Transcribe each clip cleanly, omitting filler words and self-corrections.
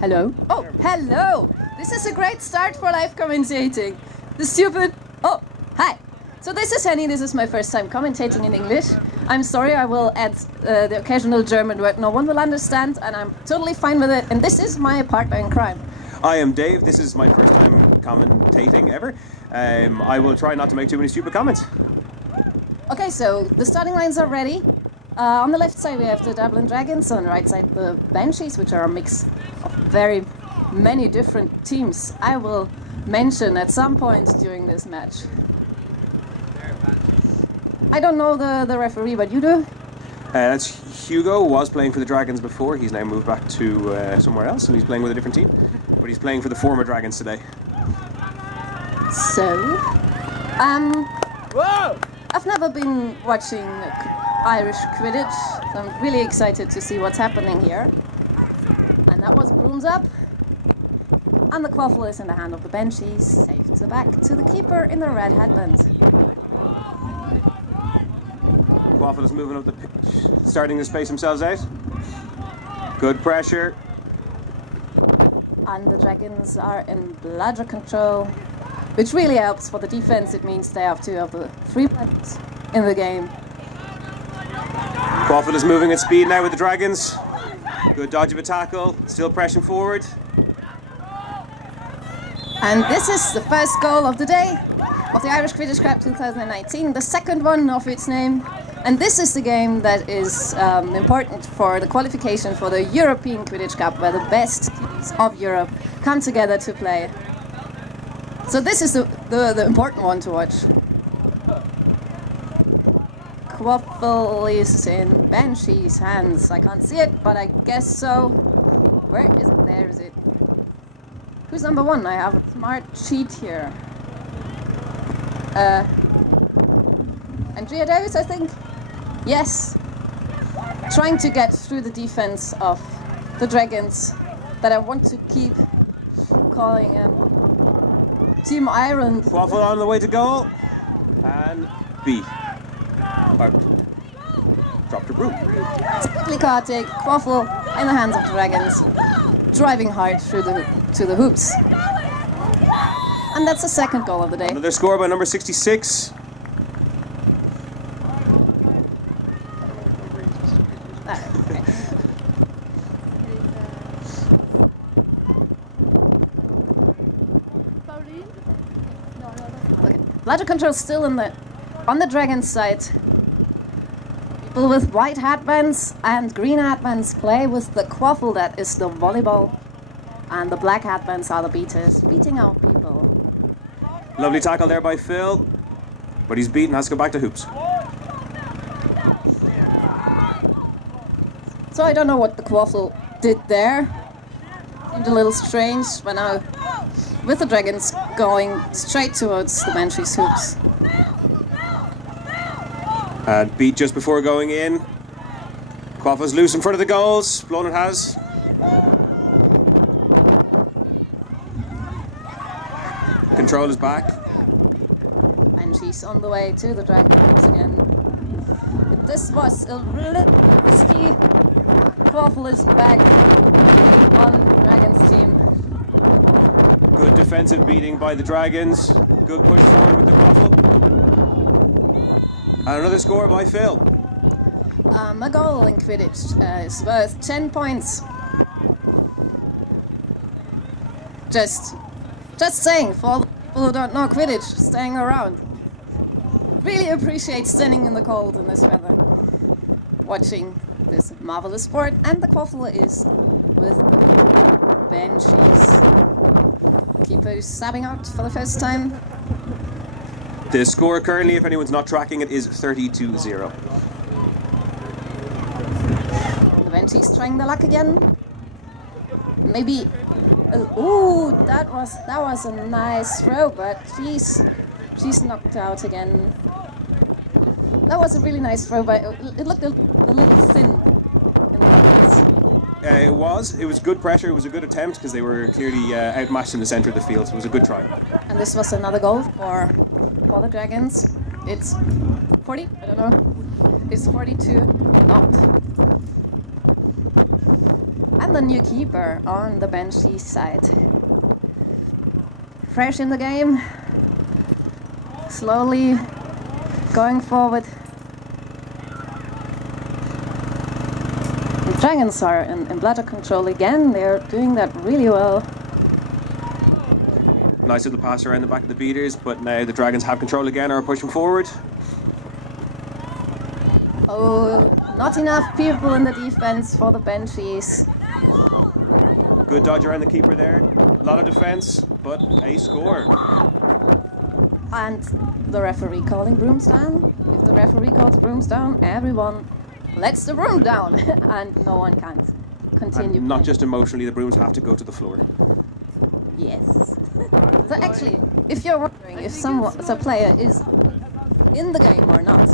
Hello? Oh, hello! This is a great start for live commentating. The stupid... Oh, hi! So this is Henny, this is my first time commentating in English. I'm sorry, I will add the occasional German word no one will understand, and I'm totally fine with it. And this is my partner in crime. I am Dave, this is my first time commentating ever. I will try not to make too many stupid comments. Okay, so the starting lines are ready. On the left side we have the Dublin Dragons, on the right side the Banshees, which are a mix of very many different teams I will mention at some point during this match. I don't know the referee, but you do? That's Hugo, was playing for the Dragons before. He's now moved back to somewhere else and he's playing with a different team. But he's playing for the former Dragons today. So, I've never been watching Irish Quidditch, so I'm really excited to see what's happening here. And that was brooms up. And the quaffle is in the hand of the Banshees, saved to the back to the keeper in the red headband. Quaffle is moving up the pitch, starting to space themselves out. Good pressure. And the Dragons are in bladder control, which really helps for the defense. It means they have 2 of the 3 points in the game. Quaffle is moving at speed now with the Dragons. Good dodge of a tackle, still pressing forward. And this is the first goal of the day of the Irish Quidditch Cup 2019, the second one of its name. And this is the game that is important for the qualification for the European Quidditch Cup, where the best teams of Europe come together to play. So this is the important one to watch. Quaffle is in Banshees' hands. I can't see it, but I guess so. Where is it? There is it. Who's number 1? I have a smart sheet here. Draíochta, I think? Yes. Trying to get through the defense of the Dragons that I want to keep calling Team Iron. Quaffle on the way to goal. And B. Dropped a broom. Quickly Kartik, Quaffle in the hands of the Dragons, driving hard through to the hoops. And that's the second goal of the day. Another score by number 66. Okay. Okay. Bladder control still on the Dragon's side. People with white headbands and green headbands play with the quaffle, that is the volleyball. And the black headbands are the beaters, beating out people. Lovely tackle there by Phil. But he's beaten, has to go back to hoops. So I don't know what the quaffle did there. Seemed a little strange, but now with the Dragons going straight towards the Banshees hoops. And beat just before going in. Quaffle's loose in front of the goals. Blown it has. Control is back. Banshees on the way to the Dragons again. But this was a little risky. Quaffle is back on Dragons team. Good defensive beating by the Dragons. Good push forward with the Quaffle. And another score by Phil. A goal in Quidditch is worth 10 points. Just saying, for all the people who don't know Quidditch, staying around. Really appreciate standing in the cold in this weather, watching this marvelous sport. And the quaffle is with the Banshees. Keeper subbing out for the first time. The score currently, if anyone's not tracking it, is 30-0. The Banshees trying their luck again. Maybe. Ooh, that was a nice throw, but she's knocked out again. That was a really nice throw, but it looked a little thin in the offense. It was good pressure. It was a good attempt because they were clearly outmatched in the centre of the field. So it was a good try. And this was another goal for the Dragons. It's 40. I don't know. It's 42. Not. and the new keeper on the Banshees side. Fresh in the game, slowly going forward. The Dragons are in bladder control again. They're doing that really well. Nice little pass around the back of the beaters, but now the Dragons have control again, are pushing forward. Oh, not enough people in the defense for the Banshees. Good dodge around the keeper there. A lot of defense, but a score. And the referee calling brooms down. If the referee calls brooms down, everyone lets the broom down, and no one can continue. And not just emotionally, the brooms have to go to the floor. Yes. So actually, if you're wondering if a player is in the game or not,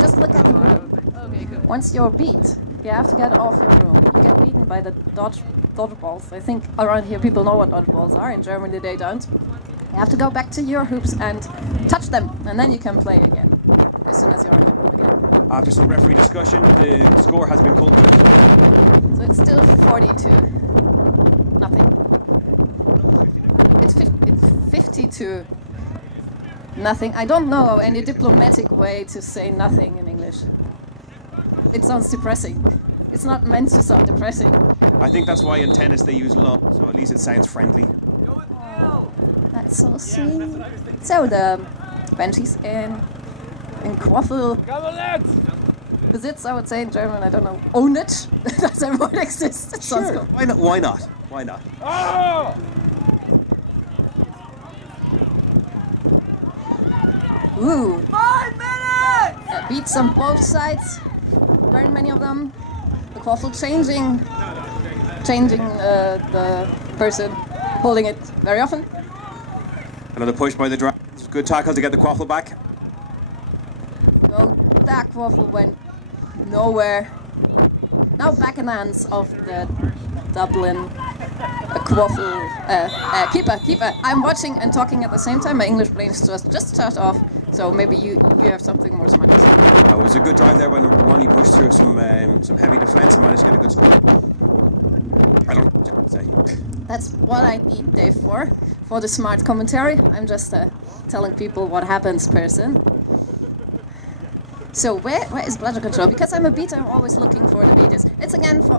just look at the broom. Once you're beat, you have to get off your broom. You get beaten by the dodgeballs. I think around here people know what dodgeballs are. In Germany they don't. You have to go back to your hoops and touch them, and then you can play again as soon as you're on your broom again. After some referee discussion, the score has been called good. So it's still 42. Nothing. It's 52. Nothing. I don't know any diplomatic way to say nothing in English. It sounds depressing. It's not meant to sound depressing. I think that's why in tennis they use love, so at least it sounds friendly. That's so sweet. So the Banshees in Quaffle Besitz, I would say in German, I don't know. Own it? Does that word exist? It sounds Sure. cool. Why not? Why not? Why not? Oh! Ooh. 5 minutes! Beats on both sides. Very many of them. The Quaffle changing the person holding it very often. Another push by the Dragons. Good tackle to get the Quaffle back. No, that Quaffle went nowhere. Now back in the hands of the Dublin Quaffle keeper. I'm watching and talking at the same time. My English brain is just turned off. So maybe you have something more smart to say. It was a good drive there by number 1. He pushed through some heavy defence and managed to get a good score. I don't know what to say. That's what I need Dave for the smart commentary. I'm just telling people what happens, person. So where is bladder control? Because I'm a beater, I'm always looking for the beaters. It's again for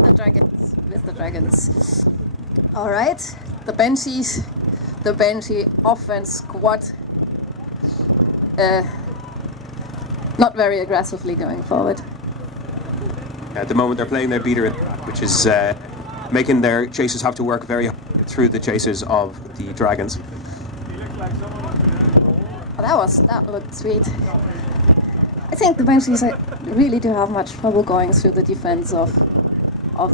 the Dragons, with the Dragons. All right, the Banshee offense squad. Not very aggressively going forward. At the moment they're playing their beater, which is making their chasers have to work very hard through the chasers of the Dragons. Oh, that looked sweet. I think the Banshees really do have much trouble going through the defense of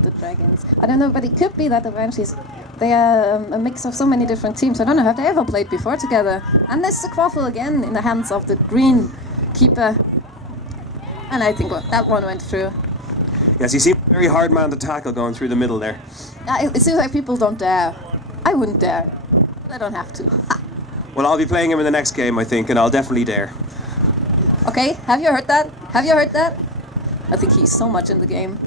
the Dragons. I don't know, but it could be that the Banshees, they are a mix of so many different teams. I don't know, have they ever played before together? And there's the Quaffle again in the hands of the green keeper. And I think that one went through. Yes, he seemed a very hard man to tackle going through the middle there. It seems like people don't dare. I wouldn't dare. I don't have to. Well, I'll be playing him in the next game, I think, and I'll definitely dare. Okay, have you heard that? Have you heard that? I think he's so much in the game.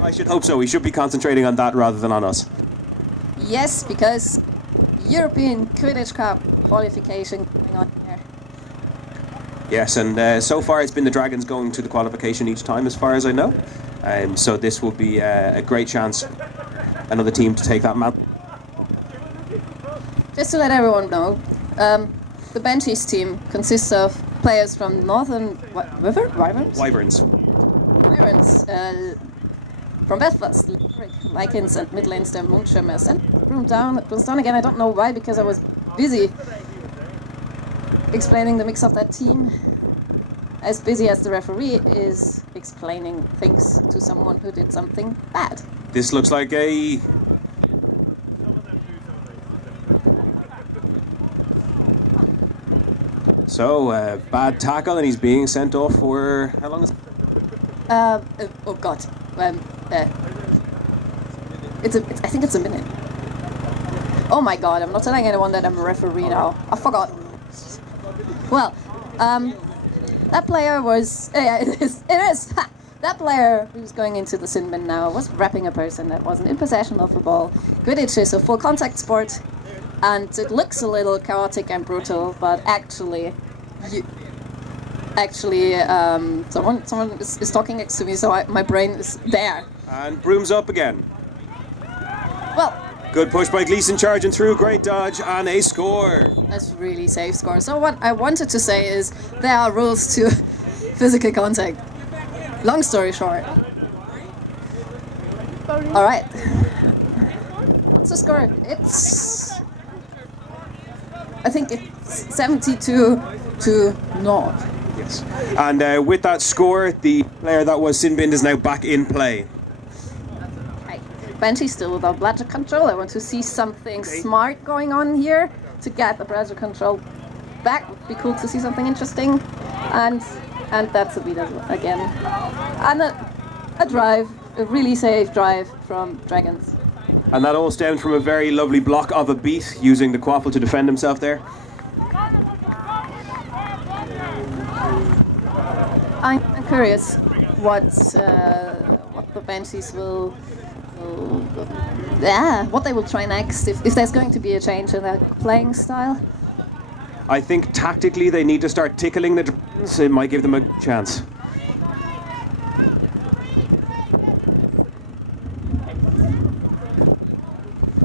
I should hope so. We should be concentrating on that rather than on us. Yes, because European Quidditch Cup qualification going on here. Yes, and so far it's been the Dragons going to the qualification each time, as far as I know. So this will be a great chance, another team to take that map. Just to let everyone know, the Banshees team consists of players from Northern Wyverns, from Belfast, Vikings and Mid Leinster, Moonshires, and Broomstown again. I don't know why, because I was busy explaining the mix of that team. As busy as the referee is explaining things to someone who did something bad. This looks like a... So, bad tackle, and he's being sent off for... How long is it? Oh God. I think it's a minute. Oh my God, I'm not telling anyone that I'm a referee now. I forgot. Well, that player was... it is. That player who's going into the sin bin now was wrapping a person that wasn't in possession of the ball. Quidditch is a full contact sport, and it looks a little chaotic and brutal, but actually, someone is talking next to me, so my brain is there. And brooms up again. Well, good push by Gleason, charging through, great dodge, and a score. that's really safe score. So what I wanted to say is there are rules to physical contact. Long story short. All right. What's the score? I think it's 72 to 0. Yes. And with that score, the player that was sin-binned is now back in play. Okay. Banshees still without bladder control. I want to see something smart going on here to get the bladder control back. Would be cool to see something interesting. And that's a beat again. And a drive, a really safe drive from Dragons. And that all stemmed from a very lovely block of a beat, using the Quaffle to defend himself there. I'm curious what the Banshees will what they will try next, if there's going to be a change in their playing style. I think tactically they need to start tickling the Dragons. It might give them a chance.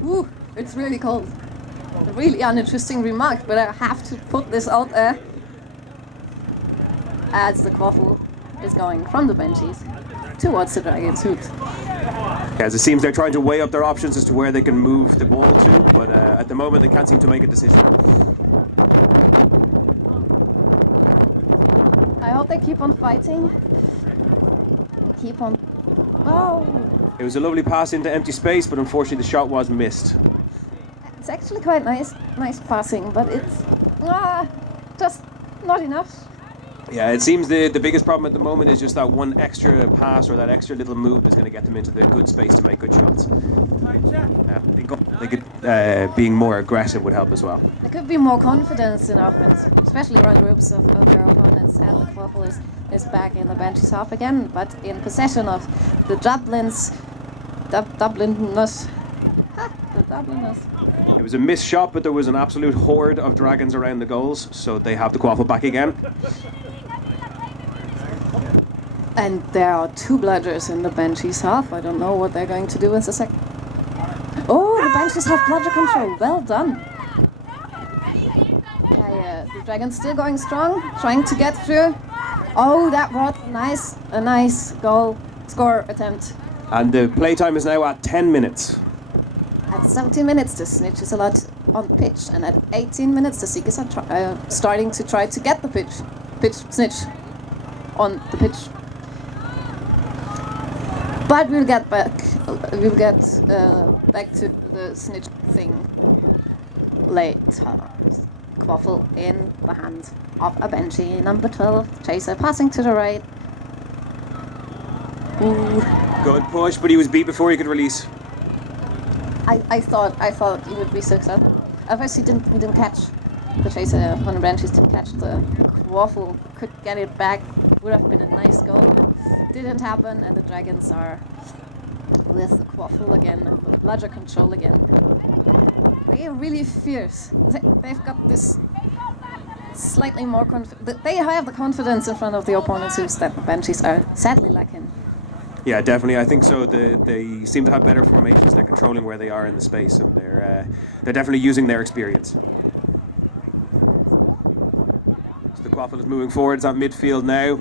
Ooh, it's really cold. A really uninteresting remark, but I have to put this out there. As the Quaffle is going from the Banshees towards the Dragons' hoops. As it seems they're trying to weigh up their options as to where they can move the ball to, but at the moment they can't seem to make a decision. I hope they keep on fighting. Keep on. Oh! It was a lovely pass into empty space, but unfortunately the shot was missed. It's actually quite nice passing, but it's just not enough. Yeah, it seems the biggest problem at the moment is just that one extra pass or that extra little move that's going to get them into the good space to make good shots. Being more aggressive would help as well. There could be more confidence in offense, especially around groups of their opponents, and the Quaffle is back in the Banshees half again, but in possession of the Dubliners. It was a missed shot, but there was an absolute horde of Dragons around the goals, so they have the Quaffle back again. And there are two bludgers in the Banshees half. I don't know what they're going to do with the second. Oh, the Banshees have bludger control. Well done. Okay, the Dragons still going strong, trying to get through. Oh, that was a nice goal score attempt. And the playtime is now at 10 minutes. At 17 minutes, the Snitch is allowed on pitch, and at 18 minutes, the Seekers are starting to try to get the pitch Snitch on the pitch. But we'll get back to the Snitch thing later. Quaffle in the hands of a Banshee, number 12, Chaser passing to the right. Ooh. Good push, but he was beat before he could release. I thought he would be successful. At first he didn't catch the Chaser. One of the Banshees didn't catch the Quaffle. Could get it back. Would have been a nice goal. Didn't happen, and the Dragons are with the Quaffle again, with bludger control again. They are really fierce. They've got this slightly more they have the confidence in front of the opponents who that the Banshees are sadly lacking. Yeah, definitely. I think so. They seem to have better formations. They're controlling where they are in the space, and they're definitely using their experience. So the Quaffle is moving forwards at midfield now.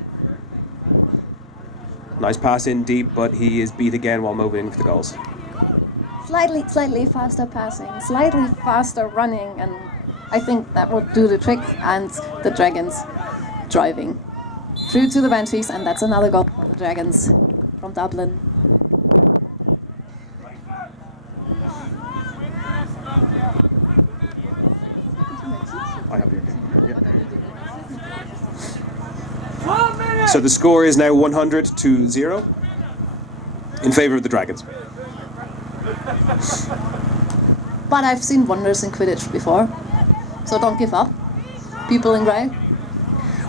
Nice pass in deep, but he is beat again while moving for the goals. Slightly faster passing, slightly faster running, and I think that would do the trick. And the Dragons driving through to the Banshees, and that's another goal for the Dragons from Dublin. I have your So the score is now 100-0 in favour of the Dragons. But I've seen wonders in Quidditch before, so don't give up. People in grey.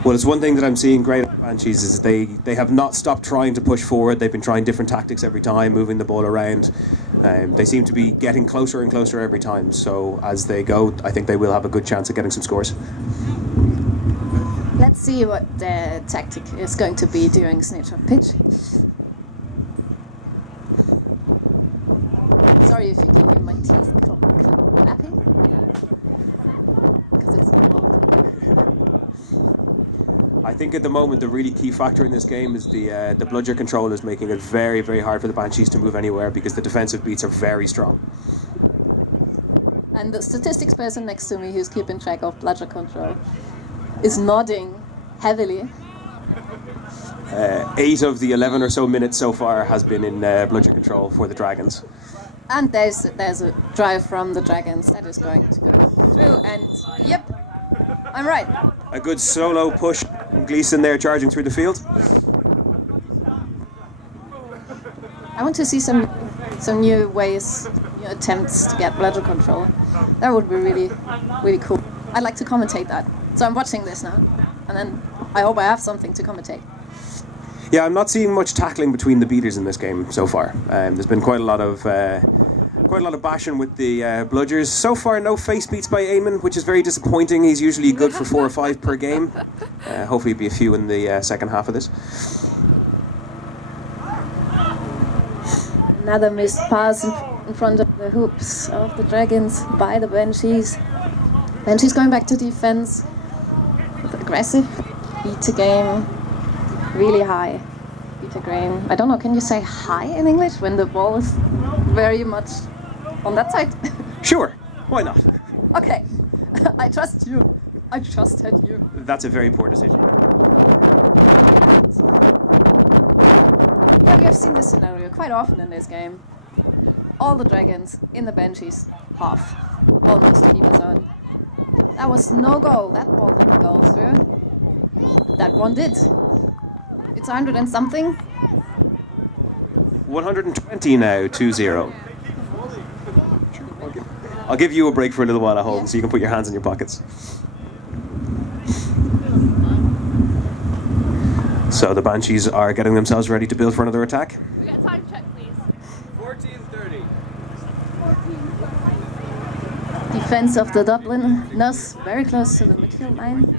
Well, it's one thing that I'm seeing great Banshees is they have not stopped trying to push forward. They've been trying different tactics every time, moving the ball around. They seem to be getting closer and closer every time. So as they go, I think they will have a good chance of getting some scores. Let's see what their tactic is going to be during snitch on pitch. Sorry if you can hear my teeth clapping. Because it's cold. I think at the moment the really key factor in this game is the bludger control is making it very, very hard for the Banshees to move anywhere because the defensive beats are very strong. And the statistics person next to me who's keeping track of bludger control is nodding heavily. 8 of the 11 or so minutes so far has been in bludger control for the Dragons. And there's a drive from the Dragons that is going to go through, and yep, I'm right. A good solo push, Gleeson there charging through the field. I want to see some new ways, new attempts to get bludger control. That would be really, really cool. I'd like to commentate that. So I'm watching this now, and then I hope I have something to commentate. Yeah, I'm not seeing much tackling between the beaters in this game so far. There's been quite a lot of bashing with the bludgers. So far, no face beats by Eamon, which is very disappointing. He's usually good for 4 or 5 per game. Hopefully, be a few in the second half of this. Another missed pass in front of the hoops of the Dragons by the Banshees. Banshees going back to defense with aggressive beta game, really high beta game. I don't know, can you say high in English when the ball is very much on that side? Sure, why not? Okay, I trust you. I trusted you. That's a very poor decision. Yeah, we have seen this scenario quite often in this game. All the Dragons in the Banshees half, almost keep us on. That was no goal. That ball didn't go through. That one did. It's 100 and something. 120 now, 2-0. I'll give you a break for a little while at home so you can put your hands in your pockets. So the Banshees are getting themselves ready to build for another attack. We got a time check, please. 14:30. Defense of the Dubliners, very close to the midfield line.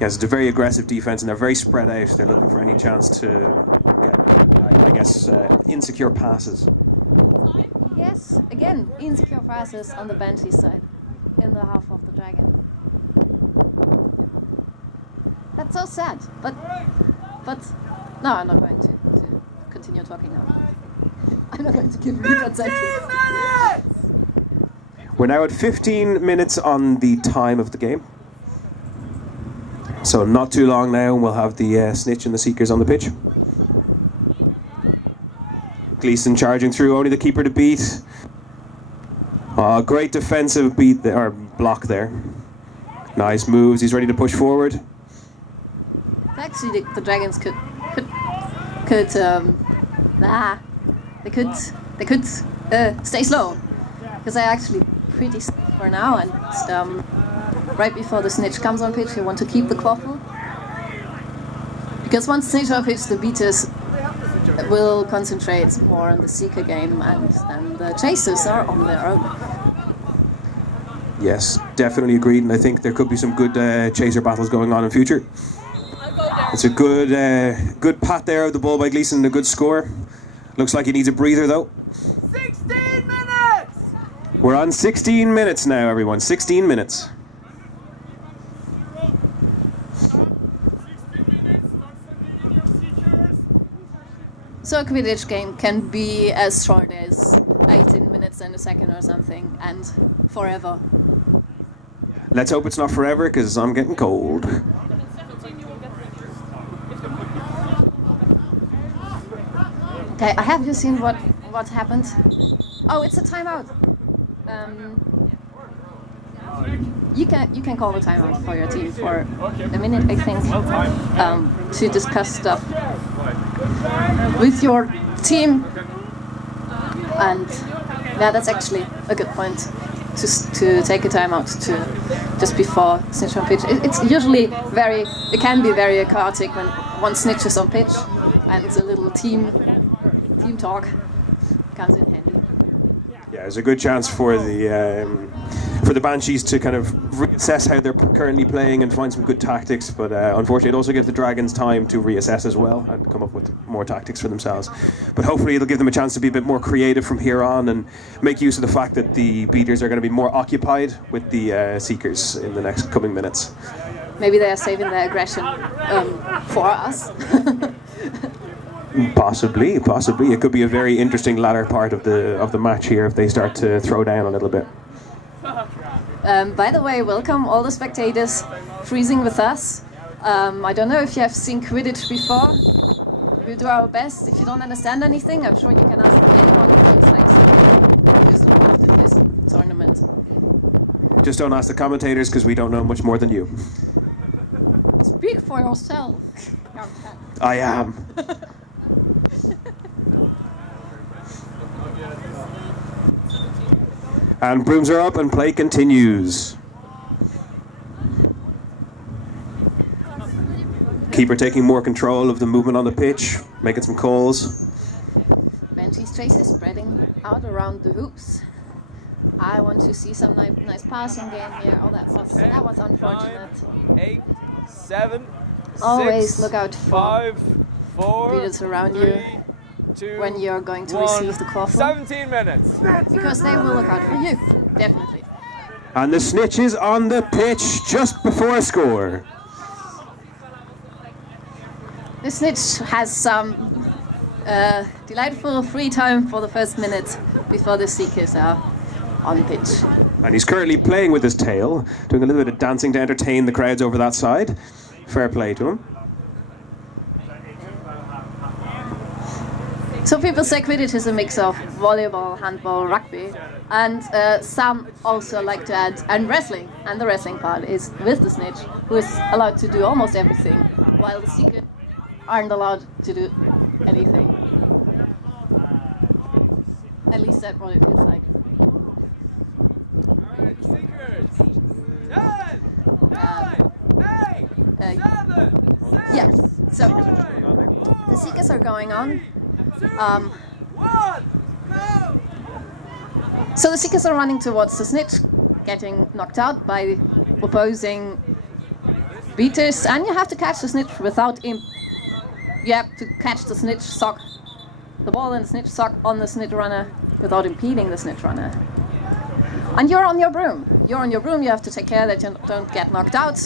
Yes, it's a very aggressive defense, and they're very spread out. They're looking for any chance to get, I guess, insecure passes. Yes, again, insecure passes on the Banshees side, in the half of the Dragon. That's so sad, but no, I'm not going to continue talking now. I'm not going to give you that sentence. We're now at 15 minutes on the time of the game. So not too long now, and we'll have the snitch and the seekers on the pitch. Gleeson charging through, only the keeper to beat. Oh, great defensive beat there, or block there. Nice moves, he's ready to push forward. Actually, the Dragons could stay slow, because they're actually pretty slow for now, and right before the snitch comes on pitch, you want to keep the quaffle. Because once snitch on pitch, the beaters will concentrate more on the seeker game, and then the chasers are on their own. Yes, definitely agreed, and I think there could be some good chaser battles going on in future. It's a good pat there of the ball by Gleeson, a good score. Looks like he needs a breather though. 16 minutes! We're on 16 minutes now, everyone. 16 minutes. So a Quidditch game can be as short as 18 minutes and a second or something, and forever. Let's hope it's not forever, because I'm getting cold. Okay, have you seen what happened? Oh, it's a timeout. You can call a timeout for your team for a minute, I think, to discuss stuff with your team. And yeah, that's actually a good point to take a timeout to just before snitch on pitch. It's usually it can be very chaotic when one snitches on pitch, and it's a little team talk comes in handy. Yeah, there's a good chance for the Banshees to kind of reassess how they're currently playing and find some good tactics, but unfortunately it also gives the Dragons time to reassess as well and come up with more tactics for themselves. But hopefully it'll give them a chance to be a bit more creative from here on and make use of the fact that the Beaters are going to be more occupied with the Seekers in the next coming minutes. Maybe they're saving their aggression for us. Possibly. It could be a very interesting latter part of the match here if they start to throw down a little bit. By the way, welcome all the spectators freezing with us. I don't know if you have seen Quidditch before. We'll do our best. If you don't understand anything, I'm sure you can ask anyone who thinks like someone who's involved in this tournament. Just don't ask the commentators because we don't know much more than you. Speak for yourself. I am. And brooms are up and play continues. Keeper taking more control of the movement on the pitch, making some calls. Banshees traces spreading out around the hoops. I want to see some nice passing game here. Oh, that was unfortunate. 8, 7, Always 6, look out for 5, 4, beaters around 3, you 2, when you're going to 1. receive the quaffle. 17 minutes. Because they will look out for you, definitely. And the snitch is on the pitch just before a score. The snitch has some delightful free time for the first minute before the Seekers are on pitch. And he's currently playing with his tail, doing a little bit of dancing to entertain the crowds over that side. Fair play to him. So people say Quidditch is a mix of volleyball, handball, rugby, and some also like to add and wrestling. And the wrestling part is with the snitch, who is allowed to do almost everything, while the Seekers aren't allowed to do anything. At least that's what it feels like. Alright, Seekers. 10, 9, 8, 7, 6, Yeah, so the Seekers are going on. 2, 1, go! So the Seekers are running towards the snitch, getting knocked out by opposing beaters, and you have to catch the snitch without you have to catch the snitch sock, the ball and the snitch sock on the snitch runner without impeding the snitch runner. And you're on your broom. You're on your broom, you have to take care that you don't get knocked out.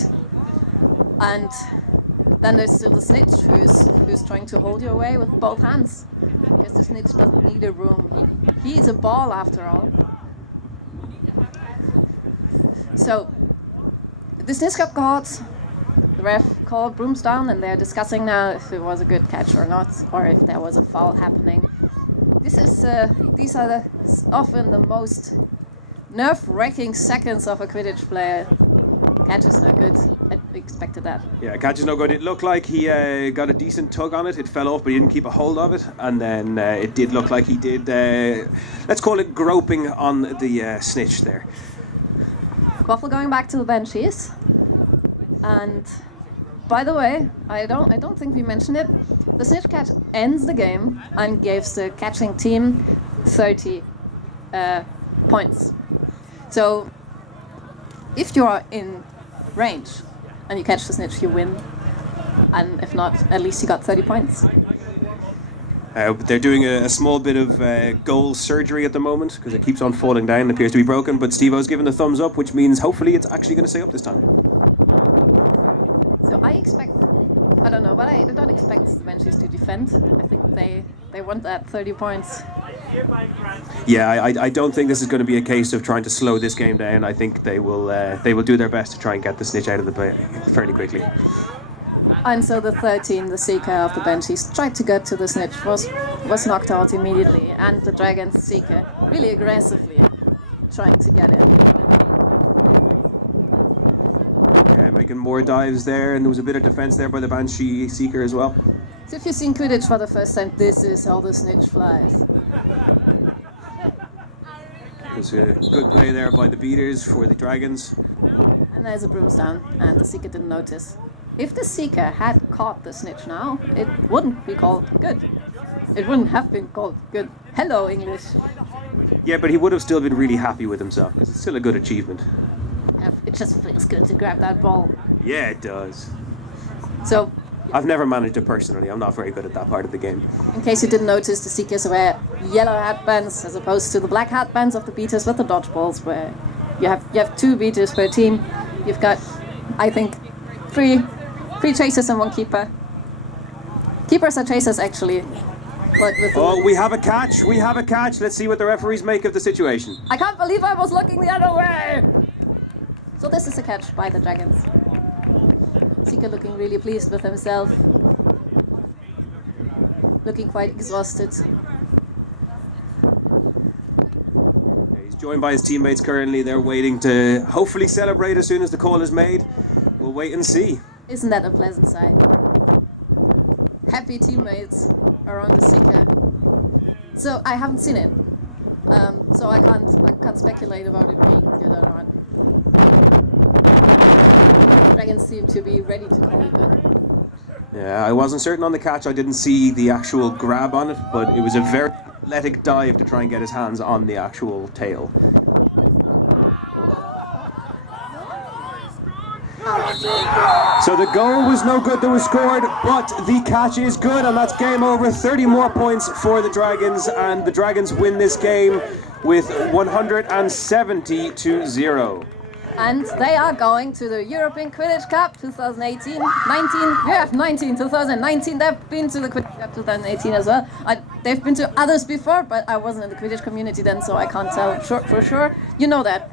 And then there's still the snitch who's trying to hold you away with both hands. Because the snitch doesn't need a broom. He's a ball after all. So the snitch got caught. The ref called brooms down, and they're discussing now if it was a good catch or not, or if there was a foul happening. These are often the most nerve-wracking seconds of a Quidditch player. Catch is no good. I expected that. Yeah, catch is no good. It looked like he got a decent tug on it. It fell off, but he didn't keep a hold of it. And then it did look like he did, let's call it groping on the snitch there. Quaffle going back to the Banshees. And by the way, I don't think we mentioned it. The snitch catch ends the game and gives the catching team 30 points. So if you are in range and you catch the snitch, you win. And if not, at least you got 30 points. They're doing a small bit of goal surgery at the moment because it keeps on falling down. It appears to be broken, but Steve-O's given the thumbs up, which means hopefully it's actually going to stay up this time. So I don't know, but I don't expect the Banshees to defend. I think they want that 30 points. Yeah, I don't think this is going to be a case of trying to slow this game down. I think they will do their best to try and get the snitch out of the play fairly quickly. And so the 13, the Seeker of the Banshees, tried to get to the snitch, was knocked out immediately, and the Dragon's Seeker really aggressively trying to get it. Making more dives there, and there was a bit of defense there by the Banshee Seeker as well. So if you've seen Quidditch for the first time, this is how the snitch flies. It was a good play there by the beaters for the Dragons. And And there's a brooms down, and the Seeker didn't notice. If the Seeker had caught the snitch now, it wouldn't be called good. It wouldn't have been called good. Hello, English. Yeah, but he would have still been really happy with himself, because it's still a good achievement. Yeah, it just feels good to grab that ball. Yeah, it does. So, I've never managed it personally. I'm not very good at that part of the game. in case you didn't notice, the Seekers wear yellow hatbands as opposed to the black hatbands of the beaters with the dodgeballs, where you have 2 beaters per team. You've got, I think, three chasers and 1 keeper. Keepers are chasers, actually. But with We have a catch. We have a catch. Let's see what the referees make of the situation. I can't believe I was looking the other way! So this is a catch by the Dragons. Seeker looking really pleased with himself. Looking quite exhausted. He's joined by his teammates currently. They're waiting to hopefully celebrate as soon as the call is made. We'll wait and see. Isn't that a pleasant sight? Happy teammates around the Seeker. So I haven't seen it. So I can't speculate about it being good or not. Dragons seem to be ready to call it good. Yeah, I wasn't certain on the catch. I didn't see the actual grab on it, but it was a very athletic dive to try and get his hands on the actual tail. So the goal was no good that was scored, but the catch is good, and that's game over. 30 more points for the Dragons, and the Dragons win this game with 170-0. And they are going to the European Quidditch Cup 2018, 2019. They've been to the Quidditch Cup 2018 as well. They've been to others before, but I wasn't in the Quidditch community then, so I can't tell for sure. You know that.